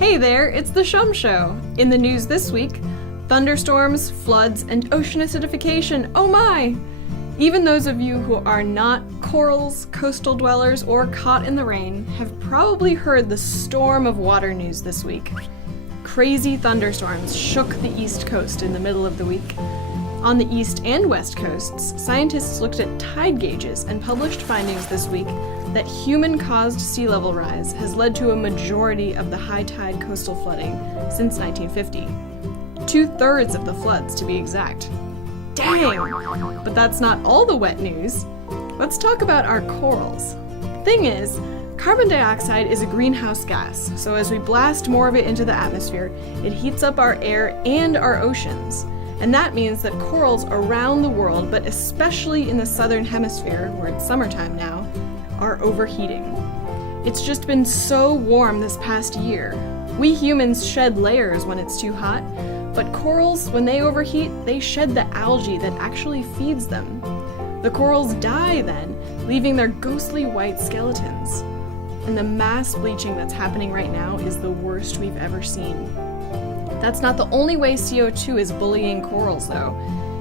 Hey there, it's the Shum Show. In the news this week, thunderstorms, floods, and ocean acidification, oh my! Even those of you who are not corals, coastal dwellers, or caught in the rain have probably heard the storm of water news this week. Crazy thunderstorms shook the East Coast in the middle of the week. On the East and West Coasts, scientists looked at tide gauges and published findings this week that human-caused sea level rise has led to a majority of the high tide coastal flooding since 1950. 2/3 of the floods, to be exact. Dang! But that's not all the wet news. Let's talk about our corals. Thing is, carbon dioxide is a greenhouse gas, so as we blast more of it into the atmosphere, it heats up our air and our oceans. And that means that corals around the world, but especially in the southern hemisphere, where it's summertime now, are overheating. It's just been so warm this past year. We humans shed layers when it's too hot, but corals, when they overheat, they shed the algae that actually feeds them. The corals die then, leaving their ghostly white skeletons. And the mass bleaching that's happening right now is the worst we've ever seen. That's not the only way CO2 is bullying corals, though.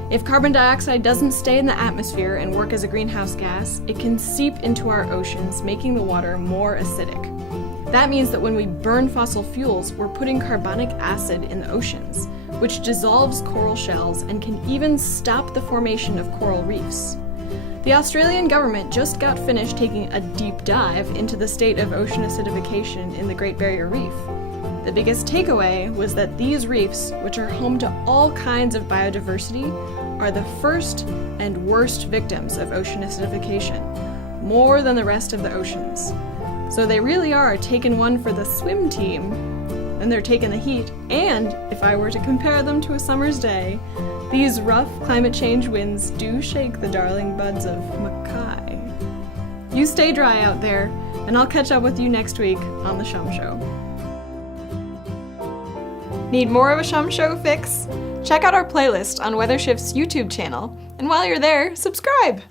If carbon dioxide doesn't stay in the atmosphere and work as a greenhouse gas, it can seep into our oceans, making the water more acidic. That means that when we burn fossil fuels, we're putting carbonic acid in the oceans, which dissolves coral shells and can even stop the formation of coral reefs. The Australian government just got finished taking a deep dive into the state of ocean acidification in the Great Barrier Reef. The biggest takeaway was that these reefs, which are home to all kinds of biodiversity, are the first and worst victims of ocean acidification, more than the rest of the oceans. So they really are taking one for the swim team, and they're taking the heat, and if I were to compare them to a summer's day, these rough climate change winds do shake the darling buds of Mackay. You stay dry out there, and I'll catch up with you next week on The Shum Show. Need more of a Shum Show fix? Check out our playlist on WXshift's YouTube channel, and while you're there, subscribe!